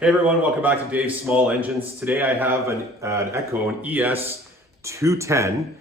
Hey everyone, welcome back to Dave's Small Engines. Today I have an Echo, an ES210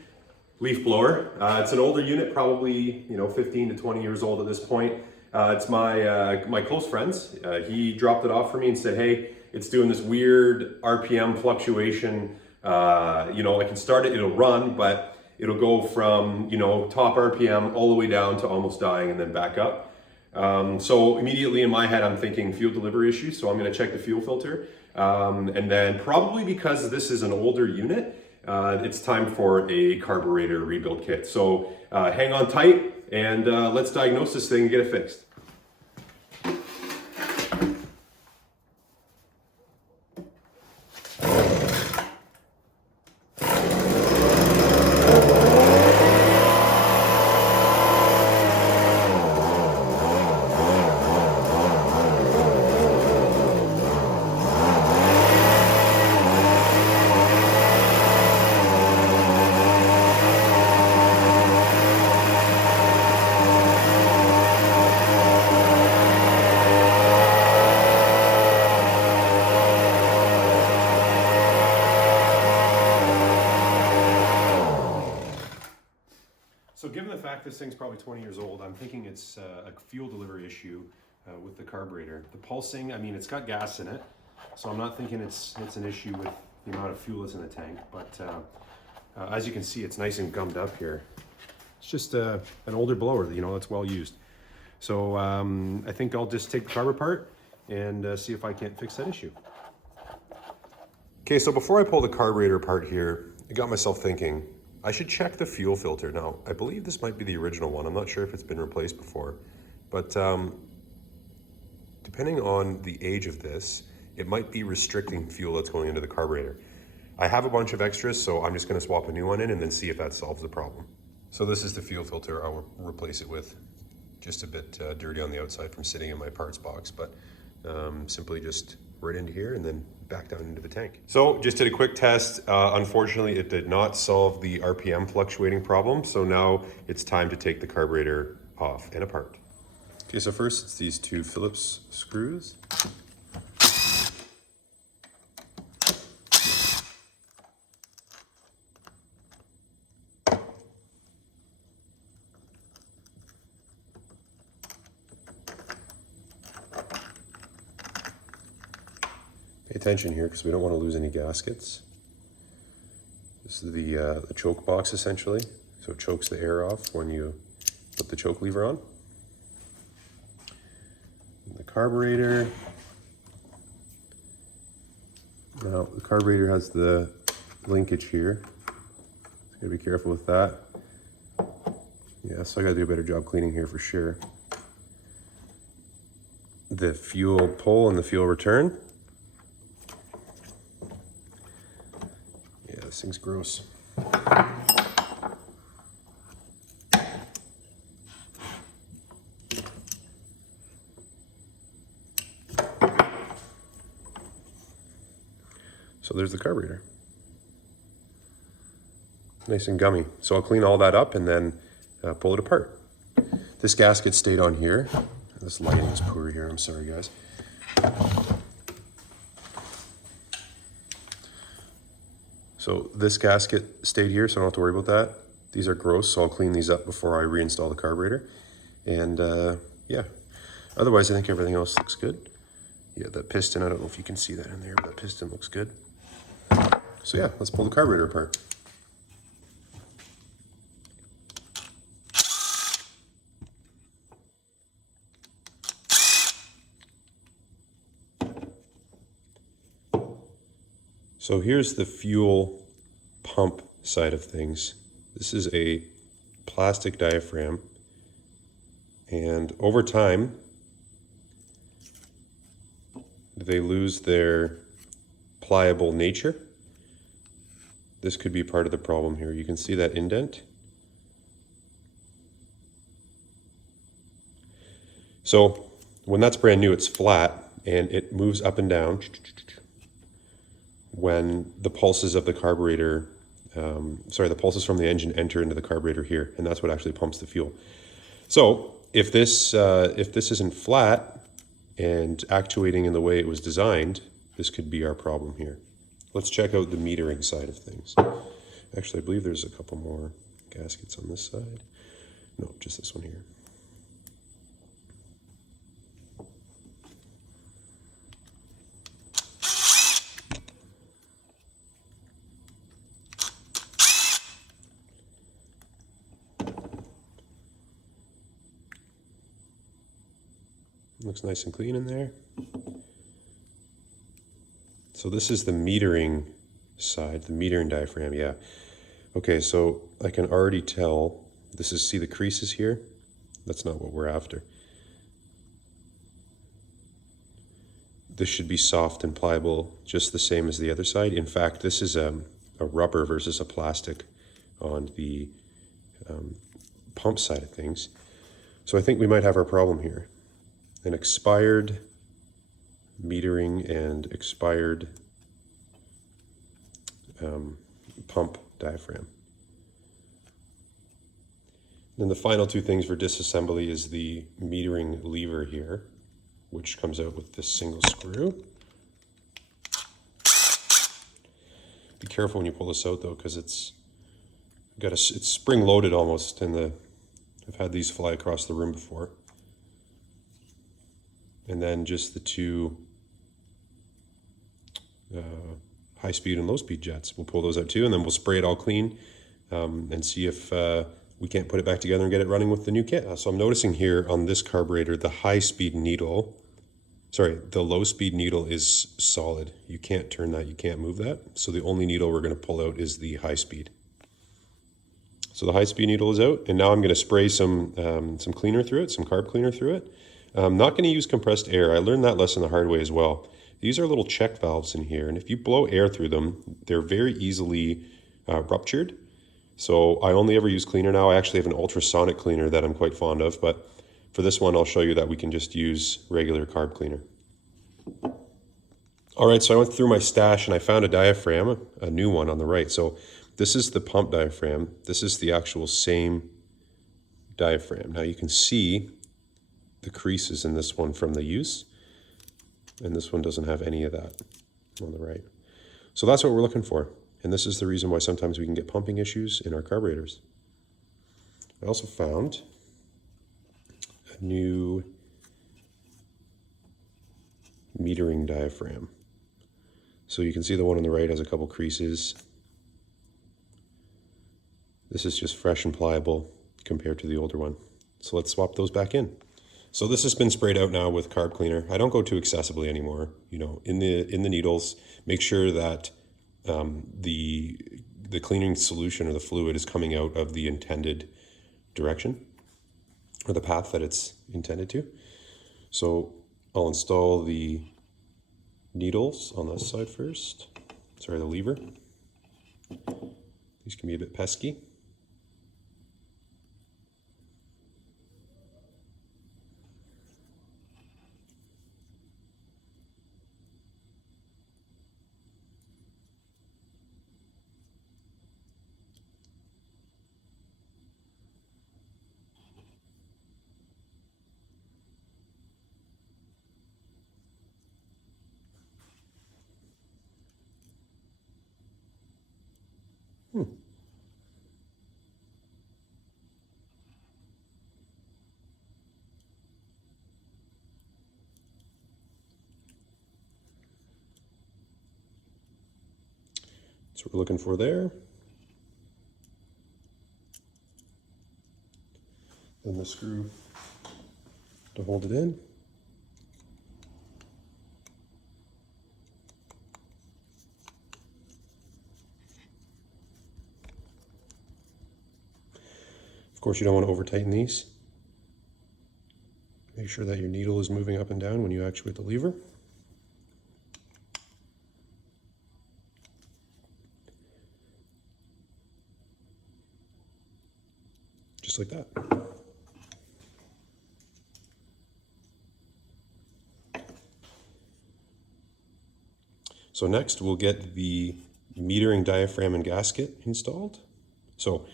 leaf blower. It's an older unit, probably 15 to 20 years old at this point. It's my close friend's. He dropped it off for me and said, hey, it's doing this weird RPM fluctuation. I can start it, it'll run, but it'll go from top RPM all the way down to almost dying and then back up. So immediately in my head, I'm thinking fuel delivery issue. So I'm going to check the fuel filter. And then probably because this is an older unit, it's time for a carburetor rebuild kit. So hang on tight and let's diagnose this thing and get it fixed. So given the fact this thing's probably 20 years old, I'm thinking it's a fuel delivery issue with the carburetor. The pulsing, it's got gas in it, so I'm not thinking it's an issue with the amount of fuel that's in the tank, but as you can see, it's nice and gummed up here. It's just an older blower, that's well used. So I think I'll just take the carb apart and see if I can't fix that issue. Okay, so before I pull the carburetor apart here, I got myself thinking, I should check the fuel filter. Now, I believe this might be the original one. I'm not sure if it's been replaced before, but depending on the age of this, it might be restricting fuel that's going into the carburetor. I have a bunch of extras, so I'm just gonna swap a new one in and then see if that solves the problem. So this is the fuel filter I'll replace it with. Just a bit dirty on the outside from sitting in my parts box, but simply just right into here and then back down into the tank. So just did a quick test. Unfortunately, it did not solve the RPM fluctuating problem. So now it's time to take the carburetor off and apart. Okay, so first it's these two Phillips screws. Pay attention here because we don't want to lose any gaskets. This is the choke box essentially, so it chokes the air off when you put the choke lever on. And the carburetor. Now the carburetor has the linkage here, so gotta be careful with that. Yeah, so I gotta do a better job cleaning here for sure. The fuel pull and the fuel return. This thing's gross. So there's the carburetor. Nice and gummy. So I'll clean all that up and then pull it apart. This gasket stayed on here. This lighting is poor here, I'm sorry guys. So this gasket stayed here, so I don't have to worry about that. These are gross, so I'll clean these up before I reinstall the carburetor. And yeah, otherwise I think everything else looks good. Yeah, that piston, I don't know if you can see that in there, but that piston looks good. So yeah, let's pull the carburetor apart. So here's the fuel pump side of things. This is a plastic diaphragm, and over time they lose their pliable nature. This could be part of the problem here. You can see that indent. So when that's brand new, it's flat and it moves up and down when the pulses of the carburetor, the pulses from the engine enter into the carburetor here, and that's what actually pumps the fuel. So if this isn't flat and actuating in the way it was designed, this could be our problem here. Let's check out the metering side of things. Actually, I believe there's a couple more gaskets on this side. No, just this one here. Looks nice and clean in there. So this is the metering side, the metering diaphragm, yeah. Okay, so I can already tell, this is, see the creases here? That's not what we're after. This should be soft and pliable, just the same as the other side. In fact, this is a rubber versus a plastic on the pump side of things. So I think we might have our problem here. An expired metering and expired pump diaphragm. Then the final two things for disassembly is the metering lever here, which comes out with this single screw. Be careful when you pull this out though, because it's spring loaded almost, and I've had these fly across the room before. And then just the two high speed and low speed jets. We'll pull those out too, and then we'll spray it all clean and see if we can't put it back together and get it running with the new kit. So I'm noticing here on this carburetor, the high speed needle, the low speed needle is solid. You can't turn that, you can't move that. So the only needle we're gonna pull out is the high speed. So the high speed needle is out, and now I'm gonna spray some cleaner through it, some carb cleaner through it. I'm not going to use compressed air. I learned that lesson the hard way as well. These are little check valves in here, and if you blow air through them, they're very easily ruptured. So I only ever use cleaner now. I actually have an ultrasonic cleaner that I'm quite fond of, but for this one, I'll show you that we can just use regular carb cleaner. All right, so I went through my stash and I found a diaphragm, a new one on the right. So this is the pump diaphragm. This is the actual same diaphragm. Now you can see the creases in this one from the use, and this one doesn't have any of that on the right. So that's what we're looking for, and this is the reason why sometimes we can get pumping issues in our carburetors. I also found a new metering diaphragm. So you can see the one on the right has a couple creases. This is just fresh and pliable compared to the older one. So let's swap those back in. So this has been sprayed out now with carb cleaner. I don't go too excessively anymore. You know, in the needles, make sure that the cleaning solution or the fluid is coming out of the intended direction or the path that it's intended to. So I'll install the needles on this side first. Sorry, the lever. These can be a bit pesky. That's what we're looking for there. Then the screw to hold it in. Of course, you don't want to over tighten these. Make sure that your needle is moving up and down when you actuate the lever. Just like that. So next we'll get the metering diaphragm and gasket installed. So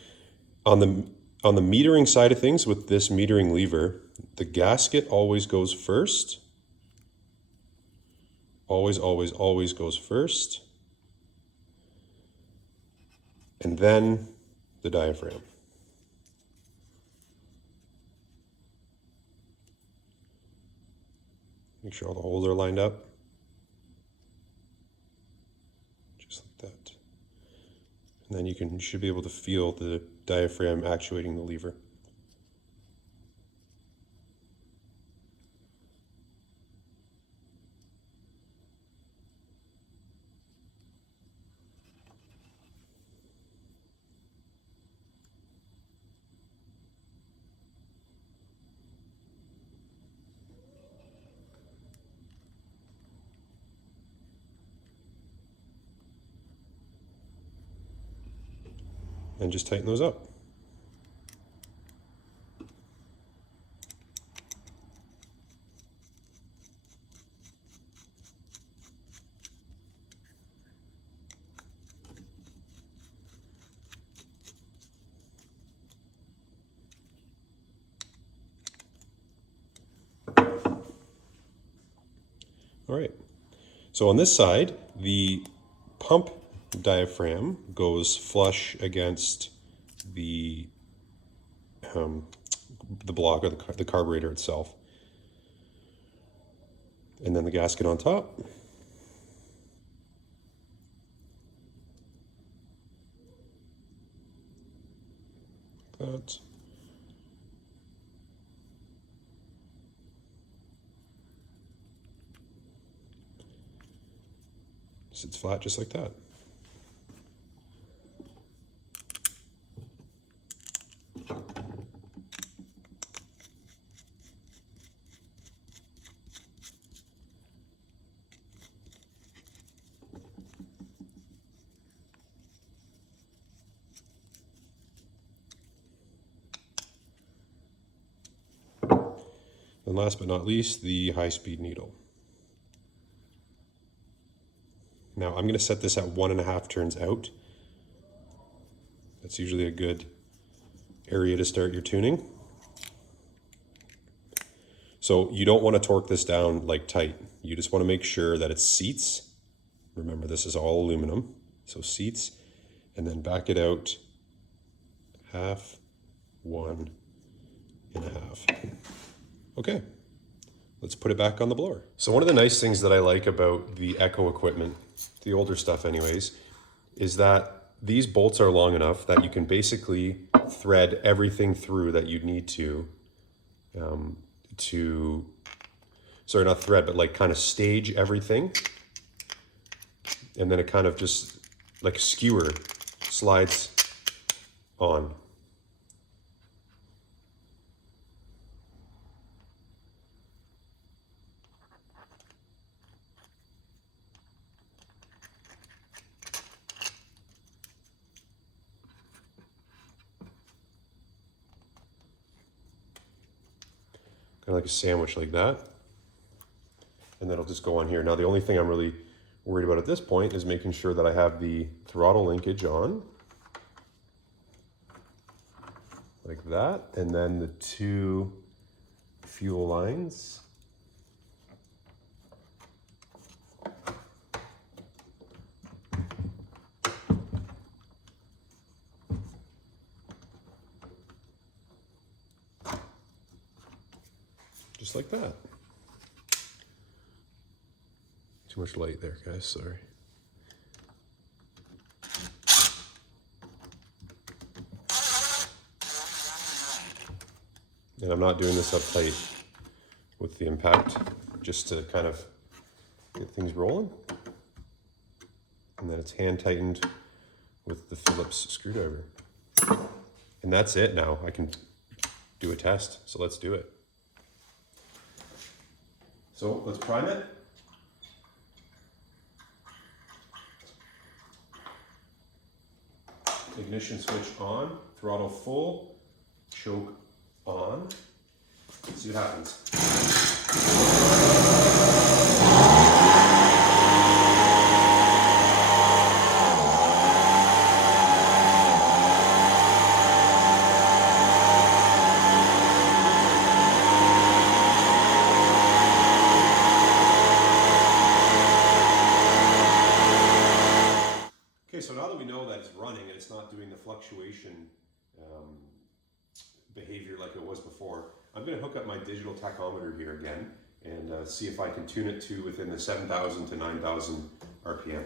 on the metering side of things with this metering lever, the gasket always goes first Always, always, always goes first. And then the diaphragm. Make sure all the holes are lined up. Just like that. And then you should be able to feel the diaphragm actuating the lever. And just tighten those up. All right, so on this side, the pump diaphragm goes flush against the block or the carburetor itself. And then the gasket on top. That. Sits flat just like that. And last but not least, the high-speed needle. Now I'm going to set this at 1.5 turns out. That's usually a good area to start your tuning. So you don't want to torque this down like tight. You just want to make sure that it seats. Remember, this is all aluminum, so seats, and then back it out 1/2, 1.5. Okay, let's put it back on the blower. So one of the nice things that I like about the Echo equipment, the older stuff anyways, is that these bolts are long enough that you can basically thread everything through that you need to, sorry, not thread, but like kind of stage everything. And then it kind of just like a skewer slides on. Kind of like a sandwich like that. And then it'll just go on here. Now the only thing I'm really worried about at this point is making sure that I have the throttle linkage on. Like that. And then the 2 fuel lines. Just like that. Too much light there, guys, sorry. And I'm not doing this up tight with the impact, just to kind of get things rolling. And then it's hand tightened with the Phillips screwdriver. And that's it now. I can do a test, so let's do it. So let's prime it. Ignition switch on, throttle full, choke on. Let's see what happens. so now that we know that it's running and it's not doing the fluctuation behavior like it was before, I'm going to hook up my digital tachometer here again and see if I can tune it to within the 7,000 to 9,000 RPM.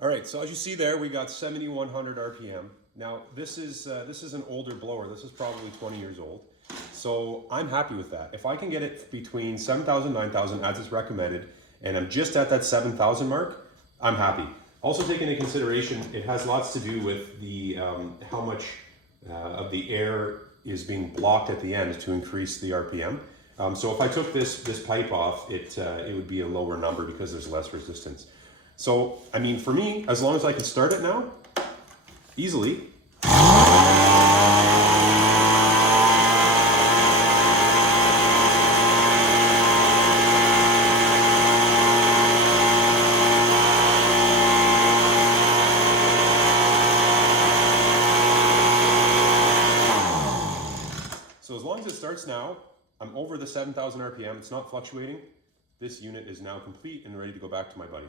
All right, so as you see there, we got 7,100 RPM. Now, this is an older blower. This is probably 20 years old. So I'm happy with that. If I can get it between 7,000, 9,000 as it's recommended, and I'm just at that 7,000 mark, I'm happy. Also take into consideration, it has lots to do with the how much of the air is being blocked at the end to increase the RPM. So if I took this pipe off, it would be a lower number because there's less resistance. So, I mean, for me, as long as I can start it now, easily. So as long as it starts now, I'm over the 7,000 RPM, it's not fluctuating. This unit is now complete and ready to go back to my buddy.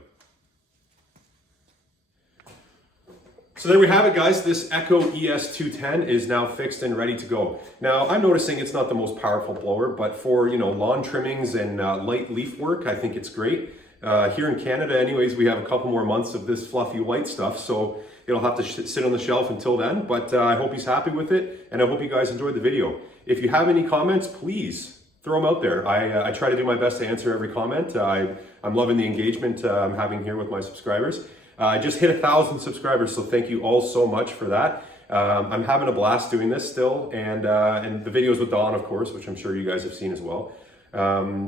So there we have it, guys. This Echo ES210 is now fixed and ready to go. Now, I'm noticing it's not the most powerful blower, but for, you know, lawn trimmings and light leaf work, I think it's great. Here in Canada, anyways, we have a couple more months of this fluffy white stuff, so it'll have to sit on the shelf until then, but I hope he's happy with it, and I hope you guys enjoyed the video. If you have any comments, please throw them out there. I try to do my best to answer every comment. I'm loving the engagement I'm having here with my subscribers. I just hit 1,000 subscribers, so thank you all so much for that. I'm having a blast doing this still, and the videos with Dawn, of course, which I'm sure you guys have seen as well.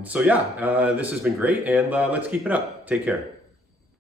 So yeah, this has been great, and let's keep it up. Take care.